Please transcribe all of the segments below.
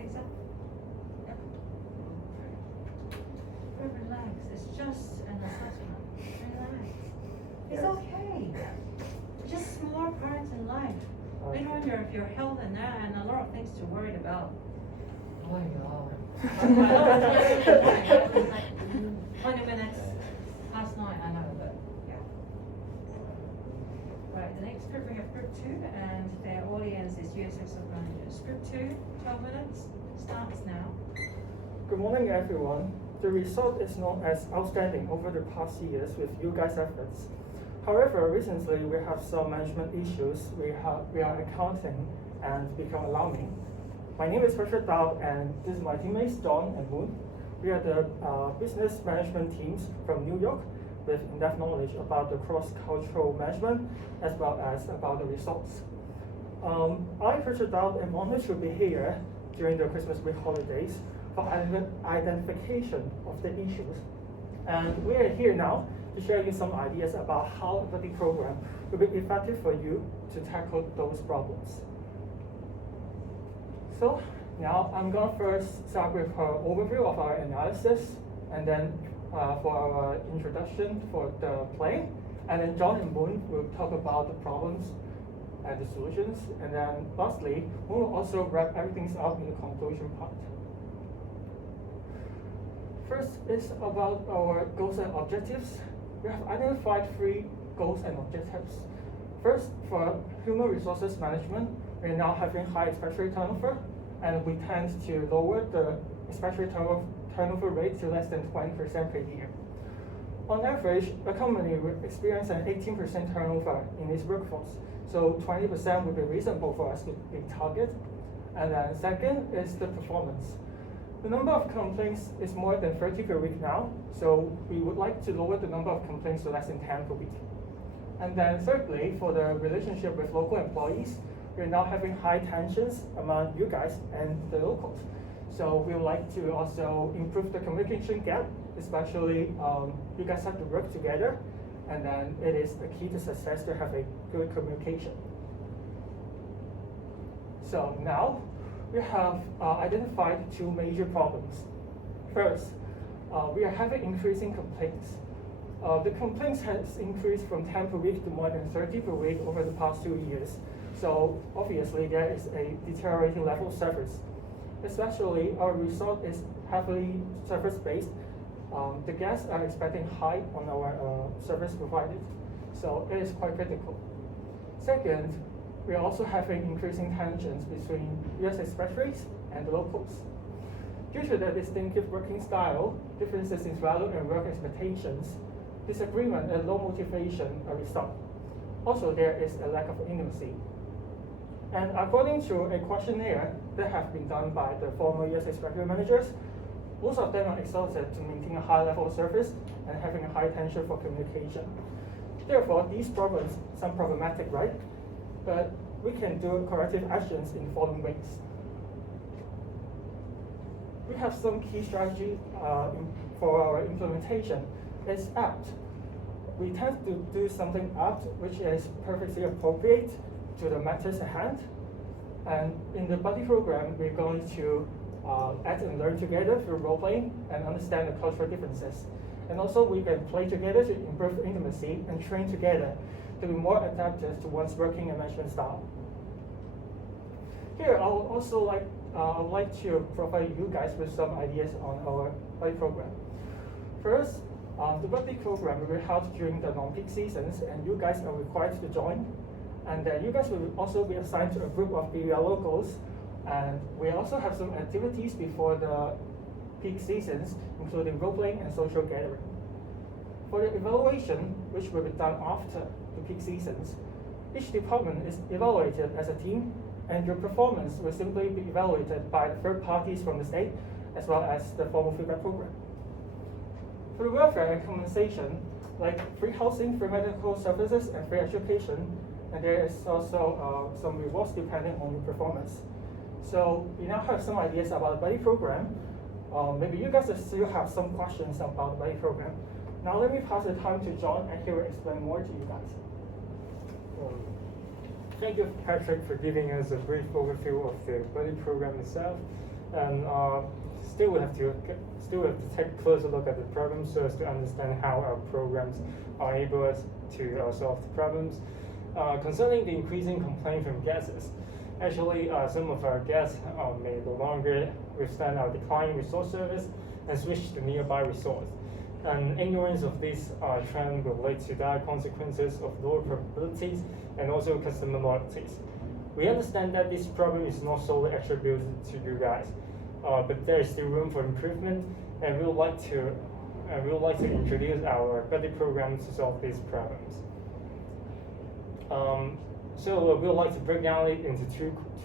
think so? Yep. Very relaxed. It's just an assessment. Relax. It's okay. It's just small parts in life. Later on, your health and that, and a lot of things to worry about. Oh my God. 20 minutes past 9, I know, but yeah. Right, the next group we have group 2, and their audience is US Excel managers. Group 2, 12 minutes, starts now. Good morning, everyone. The result is known as outstanding over the past years with you guys' efforts. However, recently we have some management issues we are encountering and become alarming. My name is Richard Dao, and this is my teammates John and Moon. We are the business management teams from New York with in-depth knowledge about the cross-cultural management as well as about the results. I, Richard Dao, am honored to be here during the Christmas week holidays for identification of the issues. And we are here now to share you some ideas about how the program will be effective for you to tackle those problems. So now I'm going to first start with an overview of our analysis, and then for our introduction for the play, and then John and Moon will talk about the problems and the solutions, and then lastly, we will also wrap everything up in the conclusion part. First is about our goals and objectives. We have identified 3 goals and objectives. First, for human resources management, we are now having high especially turnover, and we tend to lower the especially turnover rate to less than 20% per year. On average, a company will experience an 18% turnover in its workforce, so 20% would be reasonable for us to be target. And then second is the performance. The number of complaints is more than 30 per week now, so we would like to lower the number of complaints to less than 10 per week. And then thirdly, for the relationship with local employees, we're now having high tensions among you guys and the locals. So we would like to also improve the communication gap, especially you guys have to work together, and then it is a key to success to have a good communication. So now, we have identified 2 major problems. First, we are having increasing complaints. The complaints has increased from 10 per week to more than 30 per week over the past 2 years. So obviously there is a deteriorating level of service. Especially our result is heavily service-based. The guests are expecting high on our service provided. So it is quite critical. Second, we are also having increasing tensions between US expatriates and the locals. Due to the distinctive working style, differences in value and work expectations, disagreement and low motivation are result. Also, there is a lack of intimacy. And according to a questionnaire that have been done by the former US expatriate managers, most of them are exhausted to maintain a high level of service and having a high tension for communication. Therefore, these problems sound problematic, right? But we can do corrective actions in the following ways. We have some key strategy for our implementation. It's apt. We tend to do something apt which is perfectly appropriate to the matters at hand. And in the buddy program, we're going to act and learn together through role playing and understand the cultural differences. And also we can play together to improve intimacy and train together to be more adaptive to one's working and management style. Here, I would also like to provide you guys with some ideas on our buddy program. First, the buddy program will be held during the non-peak seasons, and you guys are required to join. And then you guys will also be assigned to a group of BBL locals, and we also have some activities before the peak seasons, including role-playing and social gathering. For the evaluation, which will be done after the peak seasons, each department is evaluated as a team, and your performance will simply be evaluated by the third parties from the state, as well as the formal feedback program. For the welfare and compensation, like free housing, free medical services, and free education, and there is also some rewards depending on your performance. So we now have some ideas about the buddy program. Maybe you guys still have some questions about the buddy program. Now let me pass the time to John, and he will explain more to you guys. Thank you, Patrick, for giving us a brief overview of the buddy program itself. and still we have to take a closer look at the problems so as to understand how our programs are able to solve the problems. Concerning the increasing complaint from gases, actually some of our guests may no longer withstand our declining resource service and switch to nearby resource. And ignorance of this trend will lead to dire consequences of lower probabilities and also customer loyalties. We understand that this problem is not solely attributed to you guys, but there is still room for improvement, and we would like to introduce our buddy program to solve these problems. So we would like to break down it into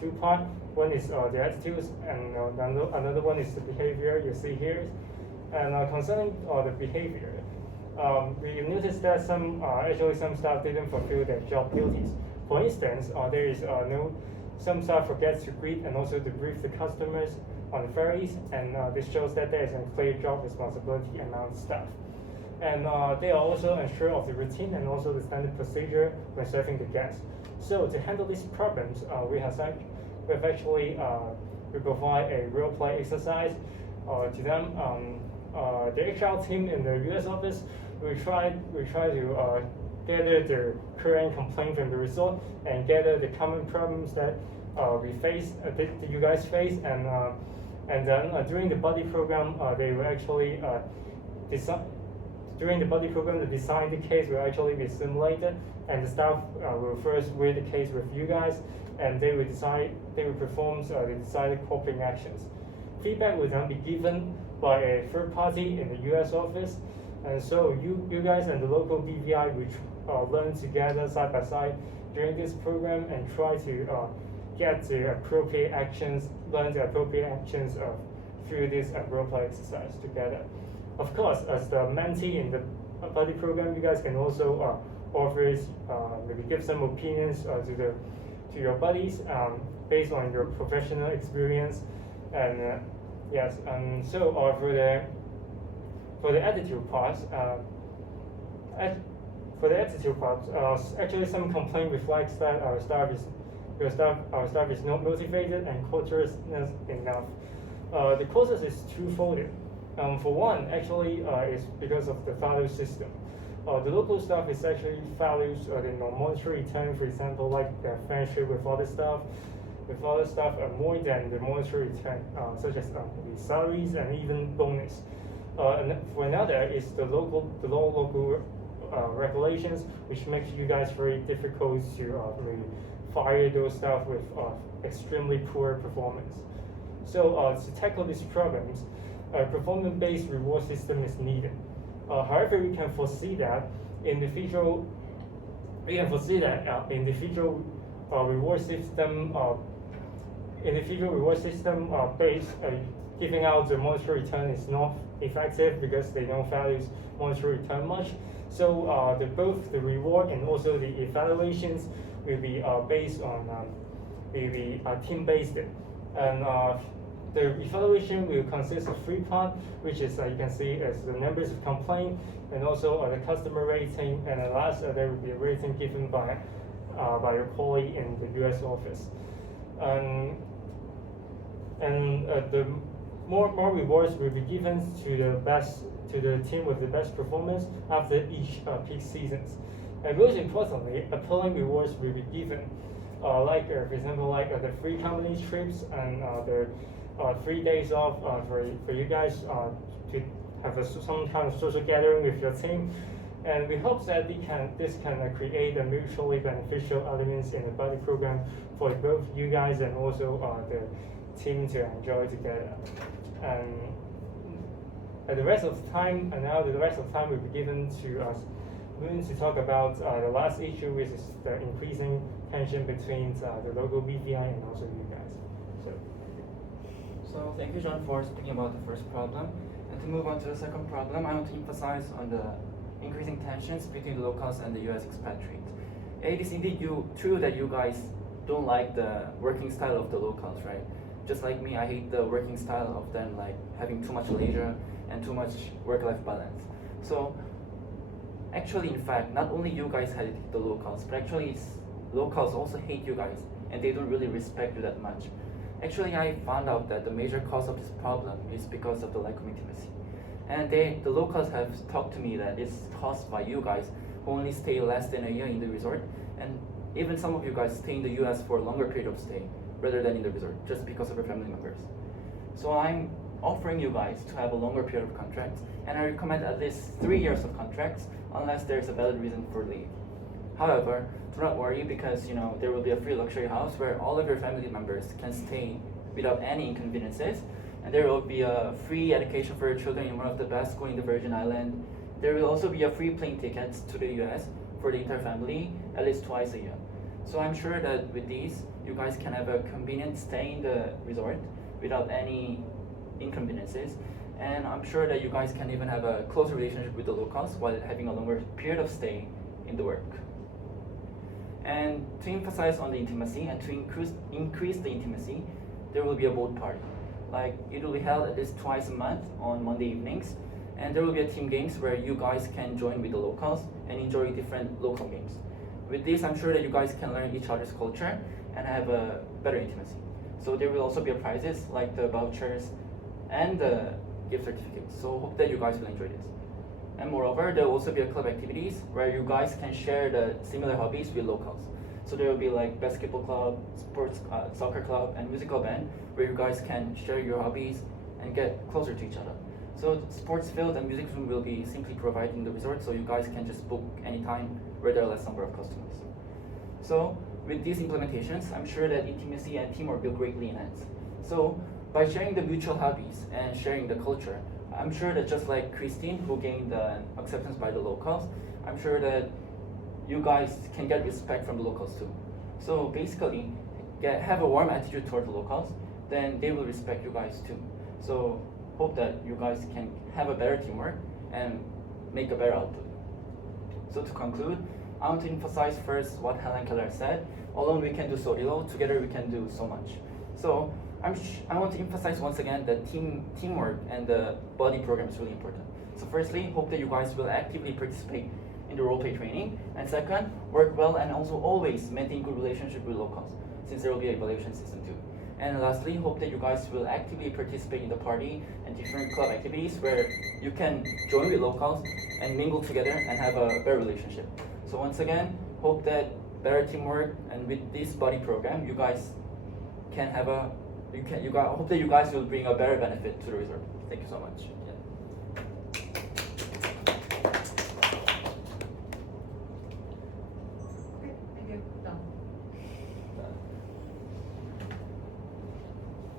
two parts. One is the attitudes, and another one is the behavior you see here. And concerning the behavior, we noticed that some staff didn't fulfill their job duties. For instance, some staff forget to greet and also to brief the customers on the ferries, and this shows that there is a clear job responsibility among staff. And they are also unsure of the routine and also the standard procedure when serving the guests. So to handle these problems, we provide a role play exercise to them. The HR team in the US office, we try to gather the current complaint from the resort and gather the common problems that we face, that you guys face, and then during the buddy program, they will actually during the buddy program, the design the case will actually be simulated, and the staff will first read the case with you guys, and they will perform the decided coping actions. Feedback will then be given by a third party in the US office, and so you guys and the local BVI will learn together side by side during this program and try to learn the appropriate actions through this role play exercise together. Of course, as the mentee in the buddy program, you guys can also offer maybe give some opinions to your buddies based on your professional experience, and yes, and so for the attitude part, actually some complaint reflects that our staff is not motivated and courteous enough. The causes is twofold. For one, actually, is because of the value system. The local staff is actually values the non-monetary return, for example, like their friendship with other staff more than the monetary return, such as the salaries and even bonus. And for another is the local regulations, which makes you guys very difficult to maybe fire those staff with extremely poor performance. So to tackle these problems, a performance-based reward system is needed. However, we can foresee that individual reward system based giving out the monetary return is not effective because they don't value monetary return much. So both the reward and also the evaluations will be based on team-based, and the evaluation will consist of three parts, which is you can see as the numbers of complaint and also the customer rating, and at last there will be a rating given by your colleague in the US office. The more rewards will be given to the team with the best performance after each peak seasons. And most importantly, appealing rewards will be given, for example, the free company trips and the 3 days off for you guys to have some kind of social gathering with your team. And we hope that this can create a mutually beneficial elements in the buddy program for both you guys and also the team to enjoy together. And the rest of the time will be given to us. We're going to talk about the last issue, which is the increasing tension between the local BVI and also you guys. So thank you, John, for speaking about the first problem. And to move on to the second problem, I want to emphasize on the increasing tensions between the locals and the US expatriates. It is indeed true that you guys don't like the working style of the locals, right? Just like me, I hate the working style of them, like having too much leisure and too much work-life balance. So actually, in fact, not only you guys hate the locals, but actually locals also hate you guys, and they don't really respect you that much. Actually, I found out that the major cause of this problem is because of the lack of intimacy. And the locals have talked to me that it's caused by you guys who only stay less than a year in the resort, and even some of you guys stay in the US for a longer period of stay rather than in the resort, just because of your family members. So I'm offering you guys to have a longer period of contracts, and I recommend at least 3 years of contracts unless there's a valid reason for leave. However, do not worry, because there will be a free luxury house where all of your family members can stay without any inconveniences, and there will be a free education for your children in one of the best schools in the Virgin Islands. There will also be a free plane tickets to the US for the entire family at least twice a year. So I'm sure that with these, you guys can have a convenient stay in the resort without any inconveniences, and I'm sure that you guys can even have a closer relationship with the locals while having a longer period of stay in the work. And to emphasize on the intimacy and to increase the intimacy, there will be a boat party. Like, it will be held at least twice a month on Monday evenings, and there will be a team games where you guys can join with the locals and enjoy different local games. With this, I'm sure that you guys can learn each other's culture and have a better intimacy. So there will also be prizes like the vouchers and the gift certificates. So hope that you guys will enjoy this. And moreover, there will also be a club activities where you guys can share the similar hobbies with locals. So there will be like basketball club, sports, soccer club, and musical band where you guys can share your hobbies and get closer to each other. So sports field and music room will be simply provided in the resort, so you guys can just book anytime where there are less number of customers. So with these implementations, I'm sure that intimacy and teamwork will greatly enhance. So by sharing the mutual hobbies and sharing the culture, I'm sure that just like Christine, who gained acceptance by the locals, I'm sure that you guys can get respect from the locals too. So basically, have a warm attitude toward the locals, then they will respect you guys too. So hope that you guys can have a better teamwork and make a better output. So to conclude, I want to emphasize first what Helen Keller said: alone we can do so little, together we can do so much. So I want to emphasize once again that teamwork and the body program is really important. So firstly, hope that you guys will actively participate in the roleplay training, and second, work well and also always maintain good relationship with locals, since there will be an evaluation system too. And lastly, hope that you guys will actively participate in the party and different club activities where you can join with locals and mingle together and have a better relationship. So once again, hope that better teamwork, and with this body program, you guys can have hope that you guys will bring a better benefit to the resort. Thank you so much. Okay, thank you. Done.